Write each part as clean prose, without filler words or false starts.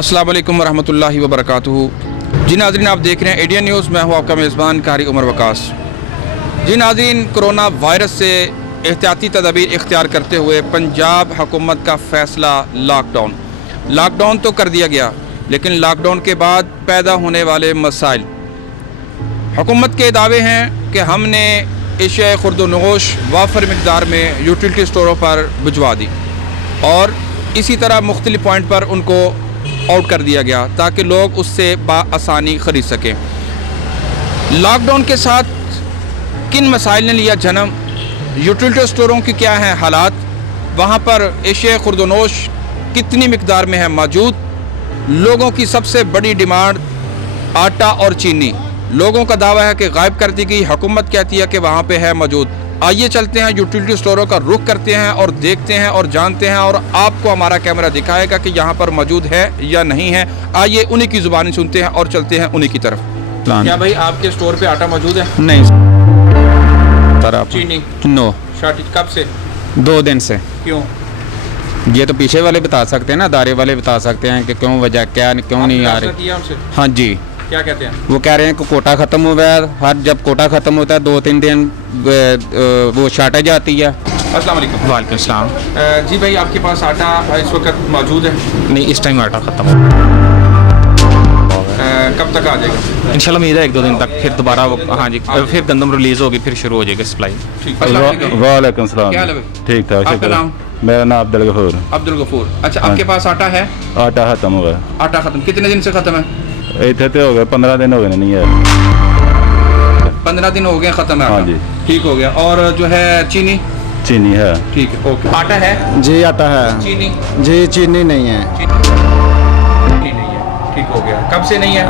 अस्सलाम वालेकुम वरहमतुल्लाहि वबरकातुहू। जी नाज़रीन, आप देख रहे हैं एडियन न्यूज़। मैं हूँ आपका मेज़बान कारी उमर वकास। जी नाज़रीन, कोरोना वायरस से एहतियाती तदाबीर इख्तियार करते हुए पंजाब हुकूमत का फ़ैसला लॉकडाउन तो कर दिया गया, लेकिन लॉकडाउन के बाद पैदा होने वाले मसाइल। हुकूमत के दावे हैं कि हमने एशिया खुर्द-ओ-नोश वाफर मकदार में यूटिलिटी स्टोरों पर भिजवा दी और इसी तरह मुख्तलिफ पॉइंट पर उनको आउट कर दिया गया ताकि लोग उससे बआसानी ख़रीद सकें। लॉकडाउन के साथ किन मसाइल ने लिया जन्म, यूटिलिटी स्टोरों की क्या हैं हालात, वहाँ पर एशिया खुर्द-ओ-नोश कितनी मकदार में है मौजूद, लोगों की सबसे बड़ी डिमांड आटा और चीनी। लोगों का दावा है कि गायब कर दी गई, हुकूमत कहती है कि वहाँ पे है मौजूद। आइए चलते हैं, यूटिलिटी स्टोरों का रुख करते हैं और देखते हैं और जानते हैं, और आपको हमारा कैमरा दिखाएगा कि यहाँ पर मौजूद है या नहीं है। आइए उन्हीं की ज़ुबानी सुनते हैं और चलते हैं उन्हीं की तरफ। क्या भाई आपके स्टोर पे आटा मौजूद है? नहीं सर। आप चीनी नो शार्टेज कब से? 2 दिन से। क्यों? ये तो पीछे वाले बता सकते हैं ना, दारे वाले बता सकते हैं कि क्यों वजह क्या क्यों नहीं आ रही। किया उनसे? हाँ जी। क्या कहते हैं? वो कह रहे हैं कि कोटा ख़त्म हुआ है। हर जब कोटा ख़त्म होता है 2-3 दिन वो शार्टेज आती है। अस्सलाम वालेकुम। वालेकुम सलाम। जी भाई, आपके पास आटा इस वक्त मौजूद है? नहीं, इस टाइम आटा ख़त्म हो कब तक आ जाएगा? इंशाल्लाह उम्मीद है 1-2 दिन तक फिर दोबारा वो हाँ जी फिर गंदम रिलीज़ होगी, फिर शुरू हो जाएगी सप्लाई। ठीक है। वालेकुम सलाम। क्या हाल है? ठीक ठाक, आपका शुक्र। नाम? मेरा नाम अब्दुल गफूर। अब्दुल गफूर। अच्छा, आपके पास आटा है? आटा खत्म हो गया। आटा खत्म कितने दिन से खत्म है? इतने तो हो गए 15 दिन हो गए नहीं है। 15 दिन हो गए खत्म है आटा। हाँ जी। ठीक हो गया। और जो है चीनी? चीनी है। ठीक है, ओके। आटा है? जी आटा है। चीनी? जी चीनी नहीं है। चीनी नहीं है। ठीक हो गया। कब से नहीं है?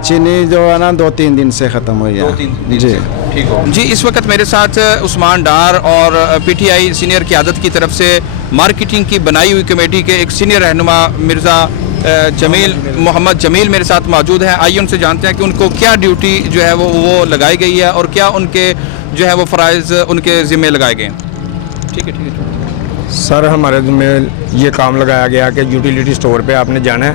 चीनी जो है ना 2-3 दिन से ख़त्म हुई है। 2-3 दिन जी से। ठीक हो जी। इस वक्त मेरे साथ उस्मान डार और पीटीआई सीनियर क़यादत की तरफ से मार्केटिंग की बनाई हुई कमेटी के एक सीनियर रहनुमा मिर्ज़ा मोहम्मद जमील मेरे साथ मौजूद हैं। आइए उनसे जानते हैं कि उनको क्या ड्यूटी जो है वो लगाई गई है और क्या उनके जो है वो फ़राइज़ उनके ज़िम्मे लगाए गए हैं। ठीक है, ठीक है। सर, हमारे में ये काम लगाया गया कि यूटिलिटी स्टोर पे आपने जाना है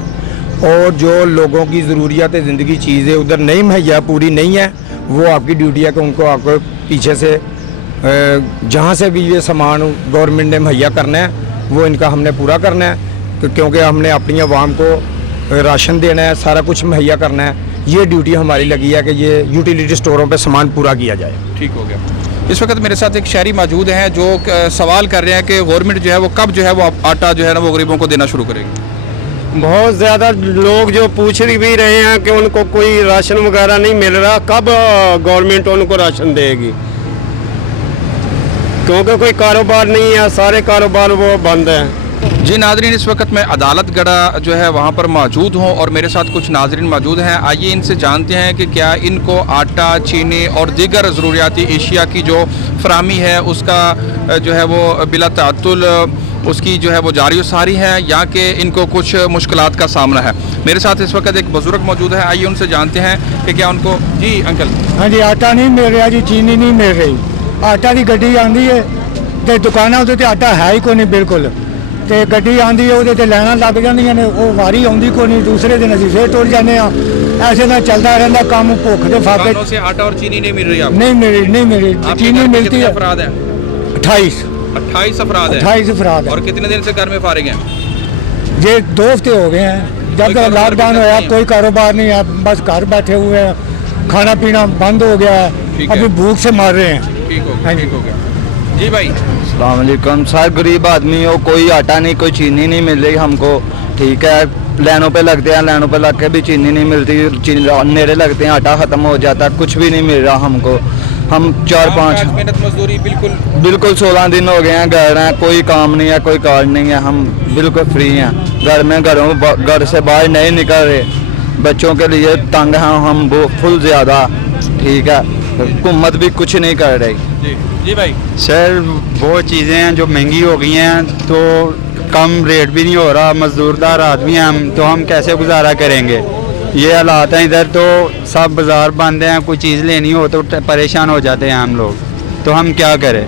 और जो लोगों की ज़रूरियात ज़िंदगी चीज़ें उधर नहीं मुहैया पूरी नहीं है, वो आपकी ड्यूटी है कि उनको आपको पीछे से जहाँ से भी ये सामान गवर्नमेंट ने मुहैया करना है वो इनका हमने पूरा करना है, क्योंकि हमने अपनी आवाम को राशन देना है, सारा कुछ मुहैया करना है। ये ड्यूटी हमारी लगी है कि ये यूटिलिटी स्टोरों पे सामान पूरा किया जाए। ठीक हो गया। इस वक्त मेरे साथ एक शहरी मौजूद हैं जो सवाल कर रहे हैं कि गवर्नमेंट जो है वो कब जो है वो आटा जो है ना वो गरीबों को देना शुरू करेगी। बहुत ज़्यादा लोग जो पूछ भी रहे हैं कि उनको कोई राशन वगैरह नहीं मिल रहा, कब गवर्नमेंट उनको राशन देगी, क्योंकि कोई कारोबार नहीं है, सारे कारोबार वो बंद हैं। जी नाजरीन, इस वक्त मैं अदालत गढ़ा जो है वहाँ पर मौजूद हूँ और मेरे साथ कुछ नाजरीन मौजूद हैं। आइए इनसे जानते हैं कि क्या इनको आटा, चीनी और दीगर ज़रूरियाती एशिया की जो फराहमी है उसका जो है वो बिला तातुल उसकी जो है वो जारी सारी है या कि इनको कुछ मुश्किलात का सामना है। मेरे साथ इस वक्त एक बुज़ुर्ग मौजूद है। आइए उनसे जानते हैं कि क्या उनको। जी अंकल। हाँ जी, आटा नहीं मिल रहा जी, चीनी नहीं मिल रही। आटा की गड्डी आती है तो दुकानों उत्ते आटा है ही को नहीं बिल्कुल, तो गड्डी आती है वो लाइना लग जांदियां ने, वो वारी आउंदी को नहीं, दूसरे दिन असीं फिर तुर जाने ऐसे में चलता रहता काम। भुख के फाके से आटा और चीनी नहीं मिल रही आपको? नहीं मिल रही। चीनी मिलती है। अफराद है? 28 अफराद है। 28 अफराद है। और कितने दिन से घर में फारिग हैं? ये 2 हफ्ते हो गए हैं जब तक लॉकडाउन होया, कोई कारोबार नहीं है, बस घर बैठे हुए हैं, खाना पीना बंद हो गया है, अभी भूख से मार रहे हैं। ठीक हो गया। जी भाई। अस्सलाम वालेकुम। सर, गरीब आदमी हो, कोई आटा नहीं, कोई चीनी नहीं मिल रही हमको। ठीक है, लाइनों पे लगते हैं, लाइनों पे लग के भी चीनी नहीं मिलती, चीनी नेड़े लगते हैं, आटा ख़त्म हो जाता है, कुछ भी नहीं मिल रहा हमको। हम 4-5 मेहनत मजदूरी बिल्कुल 16 दिन हो गए हैं घर हैं, कोई काम नहीं है, कोई कार्ड नहीं है, हम बिल्कुल फ्री हैं घर में। घर से बाहर नहीं निकल रहे, बच्चों के लिए तंग हैं हम वो फुल ज़्यादा। ठीक है, हुकूमत भी कुछ नहीं कर रही। जी भाई। सर, वो चीज़ें हैं जो महंगी हो गई हैं, तो कम रेट भी नहीं हो रहा, मजदूरदार आदमी हैं हम, तो हम कैसे गुजारा करेंगे। ये हालात हैं इधर, तो सब बाज़ार बंद हैं, कोई चीज़ लेनी हो तो परेशान हो जाते हैं हम लोग, तो हम क्या करें।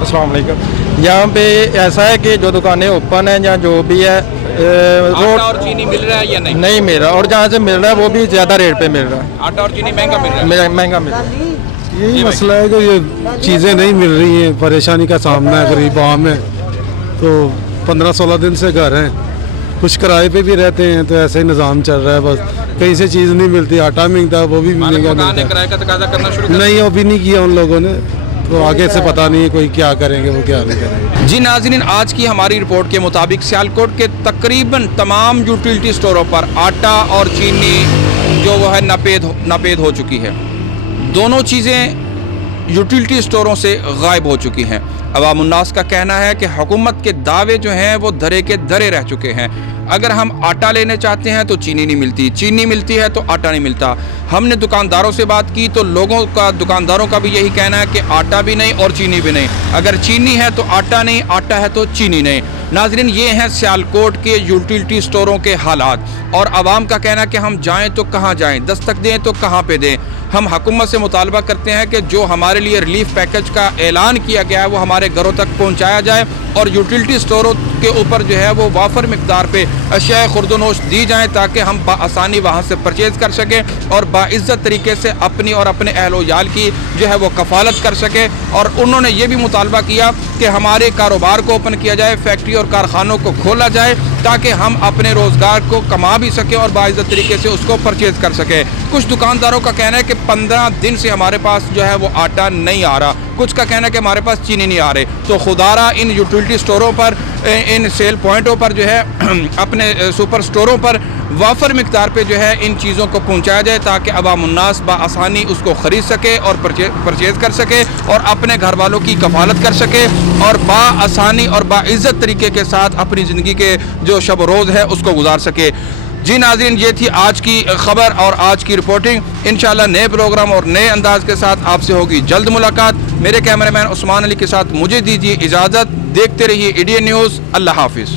अस्सलाम वालेकुम। यहाँ पे ऐसा है कि जो दुकानें ओपन हैं या जो भी है आटा और चीनी मिल रहा है या नहीं? नहीं मिल रहा, और जहाँ से मिल रहा है वो भी ज़्यादा रेट पे मिल रहा है, आटा और चीनी महंगा मिल रहा है। महंगा मिल रहा है। यही मसला है कि ये चीज़ें नहीं मिल रही हैं, परेशानी का सामना है गरीब आवाम में। तो 15-16 दिन से घर हैं, कुछ किराए पे भी रहते हैं, तो ऐसे ही निज़ाम चल रहा है। बस कहीं से चीज़ नहीं मिलती, आटा मिलता वो भी महंगा मिलता है। किराए का तकाजा करना शुरू नहीं, वो भी नहीं किया उन लोगों ने, तो आगे से पता नहीं है कोई क्या करेंगे वो क्या नहीं करेंगे। जी नाज़रीन, आज की हमारी रिपोर्ट के मुताबिक सियालकोट के तकरीबन तमाम यूटिलिटी स्टोरों पर आटा और चीनी जो वो है नापेद हो चुकी है। दोनों चीज़ें यूटिलिटी स्टोरों से गायब हो चुकी हैं। अवाम उन्नास का कहना है कि हुकूमत के दावे जो हैं वो धरे के धरे रह चुके हैं। अगर हम आटा लेने चाहते हैं तो चीनी नहीं मिलती, चीनी मिलती है तो आटा नहीं मिलता। हमने दुकानदारों से बात की तो दुकानदारों का भी यही कहना है कि आटा भी नहीं और चीनी भी नहीं। अगर चीनी है तो आटा नहीं, आटा है तो चीनी नहीं। नाज़रीन, ये हैं सियालकोट के यूटिलिटी स्टोरों के हालात, और आवाम का कहना है कि हम जाएं तो कहाँ जाएं, दस्तक दें तो कहाँ पे दें। हम हुकूमत से मुतालबा करते हैं कि जो हमारे लिए रिलीफ पैकेज का ऐलान किया गया है वो हमारे घरों तक पहुँचाया जाए, और यूटिलिटी स्टोरों के ऊपर जो है वो वाफर मिकदार पे अशिया खुर्दनोश दी जाएँ, ताकि हम आसानी वहाँ से परचेज़ कर सकें और बाइज़्ज़त तरीके से अपनी और अपने अहलो याल की जो है वो कफ़ालत कर सके। और उन्होंने ये भी मुतालबा किया कि हमारे कारोबार को ओपन किया जाए, फैक्ट्री और कारखानों को खोला जाए, ताकि हम अपने रोज़गार को कमा भी सकें और बाइज़्ज़त तरीके से उसको परचेज़ कर सकें। कुछ दुकानदारों का कहना है कि 15 दिन से हमारे पास जो है वो आटा नहीं आ रहा, कुछ का कहना है कि हमारे पास चीनी नहीं आ रही। तो खुदारा इन यूटिलिटी स्टोरों पर, इन सेल पॉइंटों पर जो है अपने सुपर स्टोरों पर वाफर मिकदार पे जो है इन चीज़ों को पहुंचाया जाए, ताकि अवाम उन्नास बाआसानी उसको ख़रीद सके और परचेज़ कर सके और अपने घर वालों की कफ़ालत कर सके और बाआसानी और बाइज़्ज़त तरीके के साथ अपनी ज़िंदगी के जो शब रोज़ है उसको गुजार सके। जी नाज़रीन, ये थी आज की खबर और आज की रिपोर्टिंग। इंशाल्लाह नए प्रोग्राम और नए अंदाज के साथ आपसे होगी जल्द मुलाकात। मेरे कैमरामैन उस्मान अली के साथ मुझे दीजिए इजाज़त। देखते रहिए इंडियन न्यूज़। अल्लाह हाफिज़।